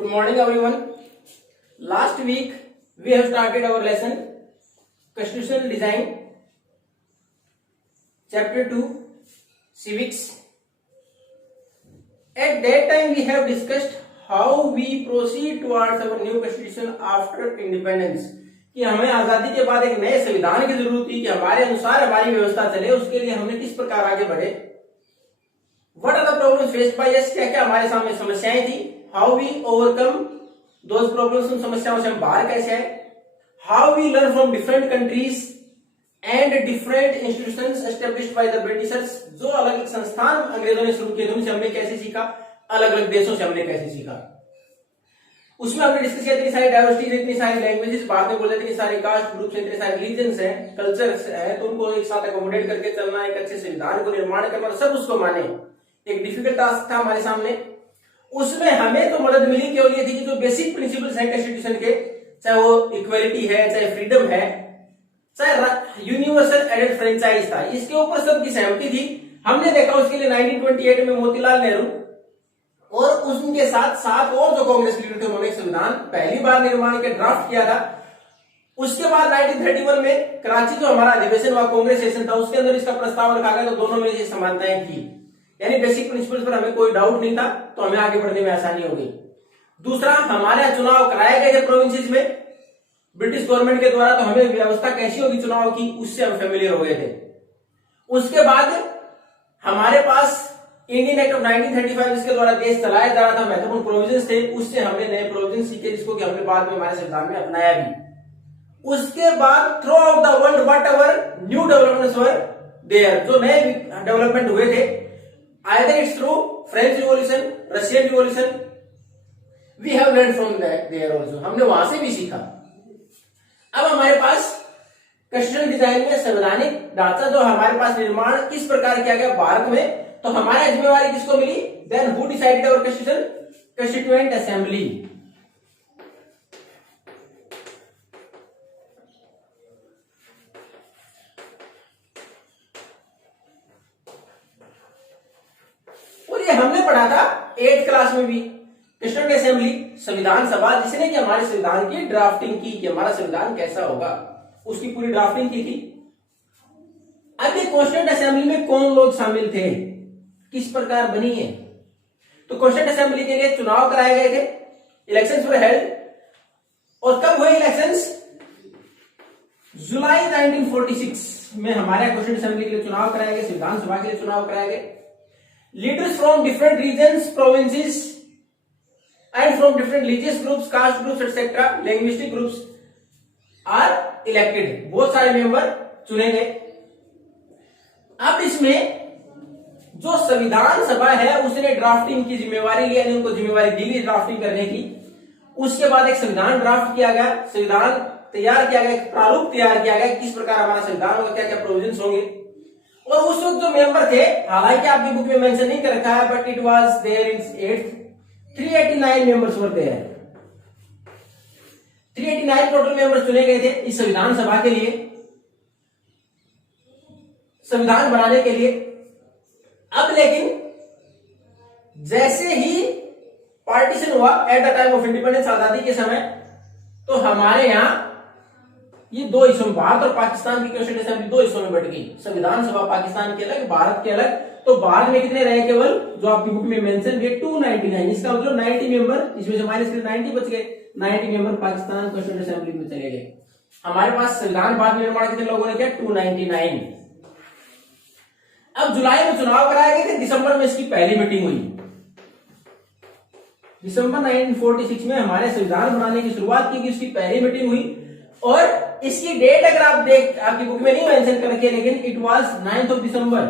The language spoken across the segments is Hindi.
Good morning everyone. Last week we have started our lesson Constitutional Design Chapter 2 Civics. At that time we have discussed how we proceed towards our new constitution after independence. कि हमें आजादी के बाद एक नए संविधान की जरूरत थी कि हमारे अनुसार हमारी व्यवस्था चले, उसके लिए हमने किस प्रकार आगे बढ़े. What are the problems faced by us? क्या क्या हमारे सामने समस्याएं थी. How we overcome those problems, उन समस्याओं से हम बाहर कैसे आए. How we learn from different countries and different institutions established by the Britishers. जो अलग अलग संस्थान अंग्रेजों ने शुरू किए थे उनसे हमने कैसे सीखा, अलग अलग देशों से हमने कैसे सीखा. उसमें हमने डिस्कस किया इतनी सारी डाइवर्सिटीज, इतनी सारी लैंग्वेजेस, बाद में बोले इतनी सारी कास्ट ग्रुप्स, इतने सारे रिलीजन्स हैं, कल्चर्स है, तो उनको एक साथ अकोमोडेट करके चलना, एक अच्छे संविधान को निर्माण करना, सब उसको माने. एक डिफिकल्ट टास्क था हमारे सामने. उसमें हमें तो मदद मिली केवल ये थी कि जो बेसिक प्रिंसिपल्स हैं कॉन्स्टिट्यूशन के, चाहे वो इक्वालिटी है, चाहे फ्रीडम है, चाहे यूनिवर्सल एडेड फ्रेंचाइज था, इसके ऊपर सबकी सहमति थी. हमने देखा उसके लिए 1928 में मोतीलाल नेहरू और उनके साथ साथ और जो कांग्रेस के लीडर थे उन्होंने संविधान पहली बार निर्माण के ड्राफ्ट किया था. उसके बाद 1931 में कराची जो हमारा अधिवेशन हुआ, कांग्रेस सेशन था, उसके अंदर इसका प्रस्ताव रखा गया. तो दोनों में ये समानताएं थी, यानी बेसिक प्रिंसिपल्स पर हमें कोई डाउट नहीं था, तो हमें आगे बढ़ने में आसानी हो गई. दूसरा, हमारे चुनाव कराए गए थे प्रोविंसेस में ब्रिटिश गवर्नमेंट के द्वारा, तो हमें व्यवस्था कैसी होगी चुनाव की उससे हम फेमिलियर हो गए थे. उसके बाद हमारे पास इंडियन एक्ट ऑफ 1935 जिसके द्वारा देश चलाया जा रहा था, महत्वपूर्ण प्रोविजंस थे, उससे हमने नए प्रोविजन सीखे जिसको कि हमने बाद में हमारे संविधान में अपनाया भी. उसके बाद throughout the world whatever new developments were there, जो नए डेवलपमेंट हुए थे, either it's through French Revolution, Russian Revolution, we have learned from that there also, हमने वहां से भी सीखा. अब हमारे पास कॉन्स्टिट्यूशनल डिजाइन में संवैधानिक ढांचा जो हमारे पास निर्माण किस प्रकार किया गया भारत में, तो हमारी जिम्मेवारी किसको मिली. Then who decided our constitution? Constituent assembly. हमने पढ़ा था 8th क्लास में भी, कॉन्स्टिट्यूएंट असेंबली, संविधान सभा, जिसने कि हमारे संविधान की ड्राफ्टिंग की कि हमारा संविधान कैसा होगा, उसकी पूरी ड्राफ्टिंग की थी. अब ये कॉन्स्टिट्यूएंट असेंबली में कौन लोग शामिल थे, किस प्रकार बनी है. तो कॉन्स्टिट्यूएंट असेंबली के लिए चुनाव कराए गए थे, इलेक्शंस वर हेल्ड. और कब हुए इलेक्शंस? जुलाई 1946 में हमारे कॉन्स्टिट्यूएंट असेंबली के लिए चुनाव कराए गए, संविधान सभा के लिए चुनाव कराए गए. Leaders from different regions, provinces, and from different religious groups, caste groups, etc., linguistic groups are elected. बहुत सारे मेंबर चुने गए. अब इसमें जो संविधान सभा है उसने ड्राफ्टिंग की जिम्मेवारी ली, यानी उनको जिम्मेवारी दी गई ड्राफ्टिंग करने की. उसके बाद एक संविधान ड्राफ्ट किया गया, संविधान तैयार किया गया, एक प्रारूप तैयार किया गया, किस प्रकार हमारा संविधान होगा, क्या क्या प्रोविजंस होंगे. और उस वक्त जो मेंबर थे, हालांकि आपकी बुक में मेंशन नहीं कर रखा है, but it was there in 389 members were there. 389 total members चुने गए थे इस संविधान सभा के लिए, संविधान बनाने के लिए. अब लेकिन जैसे ही पार्टीशन हुआ at the time of independence, आजादी के समय, तो हमारे यहां ये दो हिस्सों में, भारत और पाकिस्तान की कॉन्स्टिट्यूशन असेंबली दो हिस्सों में बढ़ गई. संविधान सभा पाकिस्तान के अलग, भारत के अलग. तो भारत में कितने रहे? केवल जो आपकी बुक में मेंशन है 299. इसका मतलब 90 मेंबर, इसमें से माइनस 90 बच गए. 90 मेंबर पाकिस्तान कॉन्स्टिट्यूशन असेंबली में चले गए. हमारे पास संविधान बाद में निर्माण कितने लोगों ने किया? 299. अब जुलाई में चुनाव कराए गए थे, दिसंबर में इसकी पहली मीटिंग हुई. दिसंबर 1946 में हमारे संविधान बनाने की शुरुआत की गई, उसकी पहली मीटिंग हुई. और इसकी डेट अगर आप आपकी बुक में नहीं मेंशन कर रखी है, लेकिन इट वाज 9th ऑफ दिसंबर.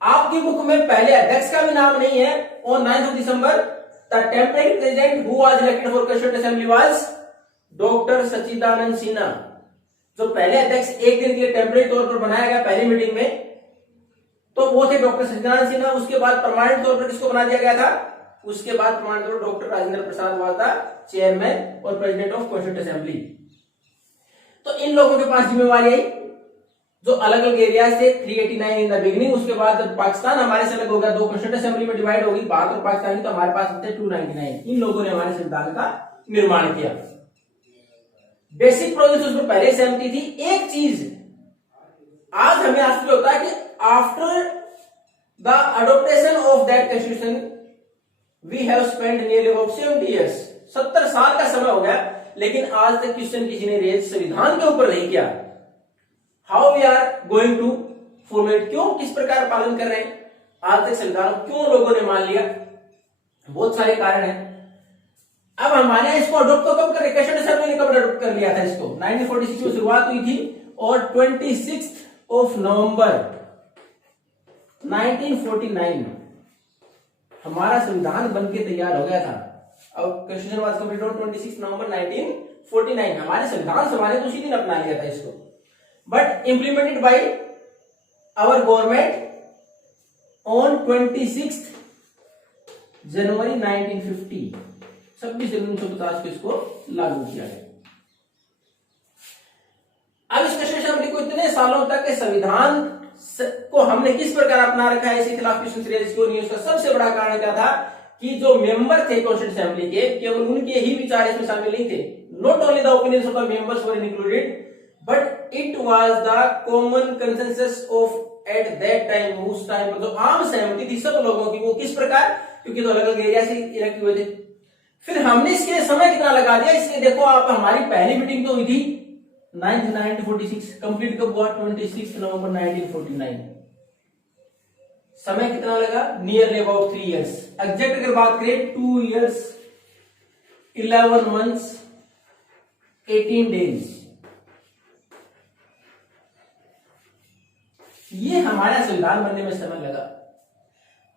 आपकी बुक में पहले अध्यक्ष का भी नाम नहीं है. और 9th of December the temporary president who was elected for constituent assembly was doctor Sachchidanand Sinha. जो पहले अध्यक्ष एक दिन के लिए टेम्परेरी तौर पर बनाया गया पहली मीटिंग में, तो वो थे डॉक्टर सच्चिदानंद सिन्हा. उसके बाद परमानेंट तौर पर किसको बना दिया गया था? उसके बाद परमानेंट तौर पर doctor Rajendra Prasad was the chairman और प्रेसिडेंट ऑफ कॉन्स्टिट्यूएंट असेंबली. तो इन लोगों के पास जिम्मेवारी आई. जो अलग अलग एरिया थे 389 इन द बिगिनिंग, उसके बाद जब पाकिस्तान हमारे से अलग हो गया, दो कॉन्स्टिट्यूंट असेंबली में डिवाइड हो गई, भारत और पाकिस्तान, तो हमारे पास थे 299। इन लोगों ने हमारे संविधान का निर्माण किया। बेसिक प्रोविजन उसमें पहले सहमति थी। एक चीज आज हमें आश्चर्य होता है कि after the adoption of that constitution we have spend nearly about 70 years, 70 साल का समय हो गया, लेकिन आज तक क्वेश्चन किसी ने रेज संविधान के ऊपर नहीं किया। How we are going to format, क्यों, किस प्रकार पालन कर रहे हैं, आज तक संविधान क्यों लोगों ने मान लिया? बहुत सारे कारण हैं। अब हमारे यहाँ इसको अडोप्ट तो कब कर रहे, कॉन्स्टिट्यूशन असेंबली ने कब अडोप्ट कर लिया था इसको? 1946 में शुरुआत हुई थी और 26 नवंबर 1949 हमारा संविधान बनके तैयार हो गया था। अब कॉन्स्टिट्यूशन वाज कंप्लीट ऑन 26 नवंबर 1949। हमारे संविधान सभा ने तो उसी दिन अपना लिया था इसको, but implemented by our government on 26 जनवरी 1950, 26 जनवरी 1950 को इसको लागू किया गया। अब इस कॉन्स्टिट्यूशन असेंबली को इतने सालों तक के संविधान को हमने किस प्रकार अपना रखा है, इसके खिलाफ क्वेश्चन रेज क्यों नहीं? उसका सबसे बड़ा कारण क्या था कि जो मेंबर थे कॉन्स्टिट्यूशन असेंबली के, केवल उनके ही विचार इसमें शामिल नहीं थे। Not only the opinions of the members were included, but it was the common consensus of at that time, उस टाइम पर जो आम सहमति थी सब लोगों की, वो किस प्रकार, क्योंकि तो अलग अलग एरिया से इलेक्ट हुए थे। फिर हमने इसके समय कितना लगा दिया, इसलिए देखो आप, हमारी पहली मीटिंग तो हुई थी 1946, कंप्लीट कब हुआ? 26 नवंबर 1949। समय कितना लगा? Nearly about 3 years। एग्जैक्ट अगर बात करें 2 years 11 months 18 days, ये हमारा संविधान बनने में समय लगा।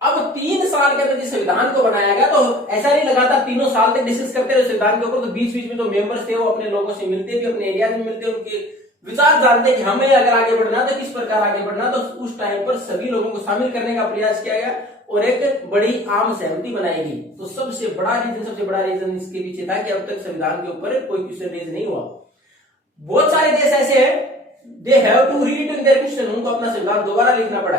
अब 3 साल के अंदर जिस संविधान को बनाया गया, तो ऐसा नहीं लगा था तीनों साल तक डिस्कस करते रहे संविधान के ऊपर, तो बीच बीच में जो मेंबर्स थे वो अपने लोगों से मिलते भी, अपने एरिया में मिलते, उनके विचार जानते कि हमें अगर आगे बढ़ना तो किस प्रकार आगे बढ़ना। तो उस टाइम पर सभी लोगों को शामिल करने का प्रयास किया गया और एक बड़ी आम सहमति बनाई गई। तो सबसे बड़ा रीजन इसके पीछे था कि अब तक संविधान के ऊपर कोई क्वेश्चन रेज नहीं हुआ। बहुत सारे देश ऐसे हैं, they have to read their question, उनको अपना संविधान दोबारा लिखना पड़ा।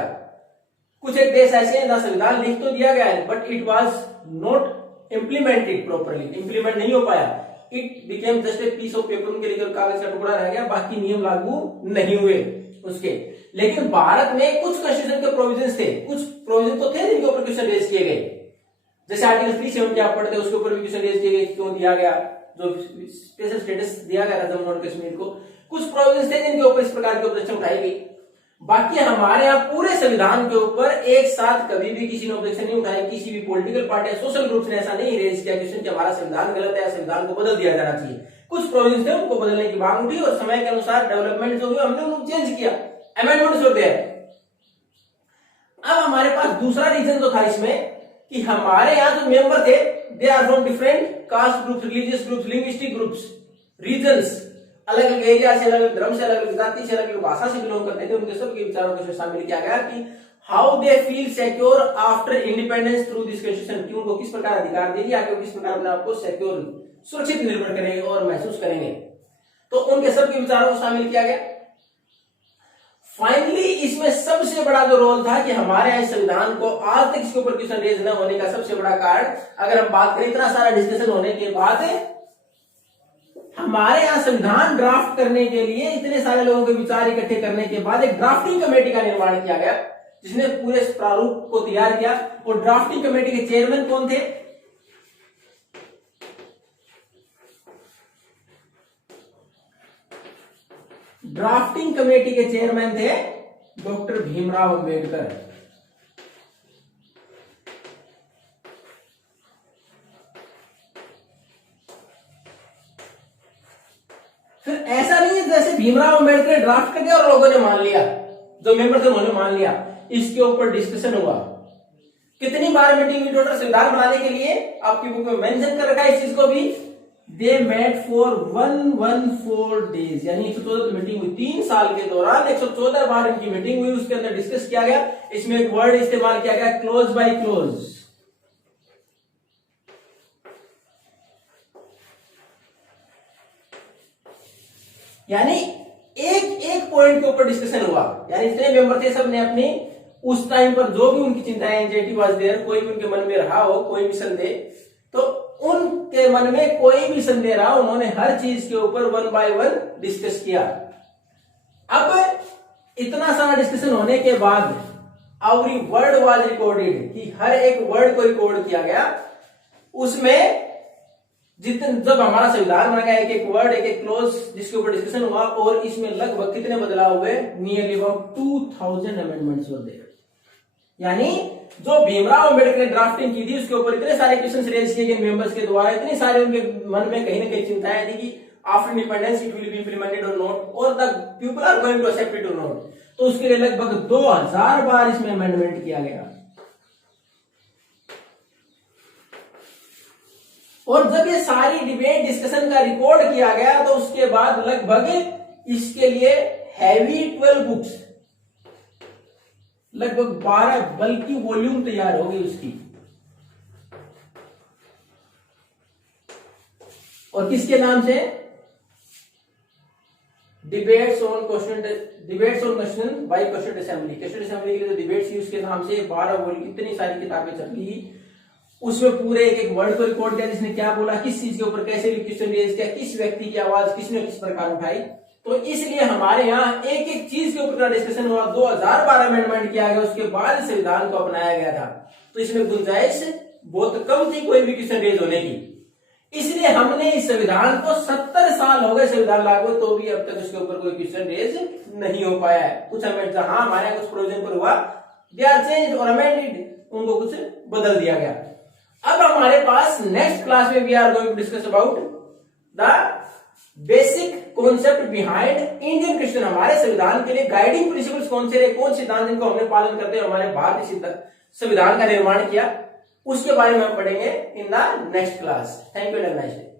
कुछ एक देश ऐसे हैं जहां संविधान लिख तो दिया गया है, but it was not implemented properly, implement नहीं हो पाया। It became just a piece of paper, उनके लिए कागज का टुकड़ा रह गया, बाकी नियम लागू नहीं हुए उसके। लेकिन भारत में कुछ कॉन्स्टिट्यूशन के प्रोविजंस थे, कुछ प्रोविजन तो थे जिनके ऊपर क्वेश्चन रेज किए गए, जैसे आर्टिकल 370 आप पढ़ते, उसके ऊपर भी क्वेश्चन रेज किए गए, क्यों दिया गया, जो स्पेशल स्टेटस दिया गया था जम्मू और कश्मीर को। कुछ प्रोविजंस थे जिनके ऊपर इस प्रकार की ऑब्जेक्शन उठाई गई। बाकी हमारे यहाँ पूरे संविधान के ऊपर एक साथ कभी भी किसी ने ऑब्जेक्शन नहीं उठाई। किसी भी पॉलिटिकल पार्टी या सोशल ग्रुप्स ने ऐसा नहीं रेज किया क्वेश्चन कि हमारा संविधान गलत है, संविधान को बदल दिया जाना चाहिए। कुछ प्रोविजन थे उनको बदलने की मांग उठी और समय के अनुसार डेवलपमेंट जो हुई हमने उनको चेंज किया, अमेंडमेंट होते हैं। अब हमारे पास दूसरा रीजन जो था इसमें कि हमारे यहाँ जो मेंबर थे, they are from different caste groups, religious groups, linguistic groups, regions, अलग अलग एरिया से, अलग अलग धर्म से, अलग अलग जाति से, अलग अलग भाषा से बिलोंग करते थे। उनके सबके विचारों को शामिल किया गया कि how they feel secure after independence through this constitution, कि उनको किस प्रकार अधिकार दे दिया, किस प्रकार अपने आपको सिक्योर, सुरक्षित निर्भर करेंगे और महसूस करेंगे। तो उनके सबके विचारों को शामिल किया गया। फाइनली इसमें सबसे बड़ा जो रोल था कि हमारे यहाँ संविधान को आज तक इसके ऊपर क्वेश्चन रेज न होने का सबसे बड़ा कारण, अगर हम बात करें इतना सारा डिस्कशन होने के बाद, हमारे यहाँ संविधान ड्राफ्ट करने के लिए इतने सारे लोगों के विचार इकट्ठे करने के बाद एक ड्राफ्टिंग कमेटी का निर्माण किया गया, जिसने पूरे प्रारूप को तैयार किया। और ड्राफ्टिंग कमेटी के चेयरमैन कौन थे? ड्राफ्टिंग कमेटी के चेयरमैन थे डॉक्टर भीमराव अंबेडकर। फिर ऐसा नहीं है जैसे भीमराव अंबेडकर ने ड्राफ्ट कर दिया और लोगों ने मान लिया, जो मेंबर थे उन्होंने मान लिया। इसके ऊपर डिस्कशन हुआ। कितनी बार मीटिंग हुई टोटल संविधान बनाने के लिए? आपकी बुक में मेंशन कर रखा है इस चीज को भी। दे मेट फॉर 114 days, यानी 114 मीटिंग हुई 3 साल के दौरान। 114 बार इनकी मीटिंग हुई, उसके अंदर डिस्कस किया गया। इसमें एक वर्ड इस्तेमाल किया गया, क्लोज बाय क्लोज, यानी एक एक पॉइंट के ऊपर डिस्कशन हुआ, यानी जितने मेंबर थे सब ने अपनी उस टाइम पर जो भी उनकी चिंताएं, एंजाइटी वाज देयर, कोई भी उनके मन में रहा हो, कोई भी संदेह, तो उनके मन में कोई भी संदेह रहा, उन्होंने हर चीज के ऊपर वन बाय वन डिस्कस किया। अब इतना सारा डिस्कशन होने के बाद एवरी वर्ड वाज रिकॉर्डेड, कि हर एक वर्ड को रिकॉर्ड किया गया। उसमें जितने जब हमारा संविधान बना गया, एक एक वर्ड, एक एक क्लोज जिसके ऊपर डिस्कशन हुआ, और इसमें लगभग कितने बदलाव हुए, nearly about 2000 amendments were there. यानी जो भीमराव अंबेडकर ने ड्राफ्टिंग की थी उसके ऊपर इतने सारे क्वेश्चंस रेज किए गए मेंबर्स के द्वारा, इतनी सारे उनके मन में कहीं ना कहीं चिंताएं थी कि after independence it will be implemented और नॉट, और the people are going to accept it और नॉट। तो उसके लिए लगभग 2000 बार इसमें अमेंडमेंट किया गया। और जब ये सारी डिबेट डिस्कशन का रिकॉर्ड किया गया तो उसके बाद लगभग इसके लिए हैवी 12 बुक्स, लगभग 12 बल्कि वॉल्यूम तैयार हो गई उसकी। और किसके नाम से? Debates on question by question assembly. Question assembly के लिए जो डिबेट्स थी उसके नाम से 12 वॉल्यूम, इतनी सारी किताबें चल गई। उसमें पूरे एक एक वर्ड को रिकॉर्ड किया, जिसने क्या बोला, किस चीज के ऊपर कैसे क्वेश्चन रेज किया, किस व्यक्ति की आवाज किसने किस प्रकार उठाई। तो इसलिए हमारे यहाँ एक एक चीज के ऊपर डिस्कशन हुआ, 2000 बार अमेंडमेंट किया गया, उसके बाद संविधान को अपनाया गया था। तो इसमें गुंजाइश बहुत कम थी कोई भी क्वेश्चन रेज होने की। इसलिए हमने इस संविधान को 70 साल हो गए संविधान लागू, तो भी अब तक उसके ऊपर कोई क्वेश्चन रेज नहीं हो पाया है। कुछ अमेंड, हाँ हमारे यहाँ कुछ प्रोविजन पर हुआ, दे आर चेंज और अमेंडेड, उनको कुछ बदल दिया गया। अब हमारे पास नेक्स्ट क्लास में we are going to discuss about the basic concept behind Indian constitution. हमारे संविधान के लिए गाइडिंग प्रिंसिपल्स कौन से रहे, कौन सिद्धांत जिनको हमने पालन करते हुए हमारे भारतीय संविधान का निर्माण किया, उसके बारे में हम पढ़ेंगे in the next class. Thank you, have a nice day.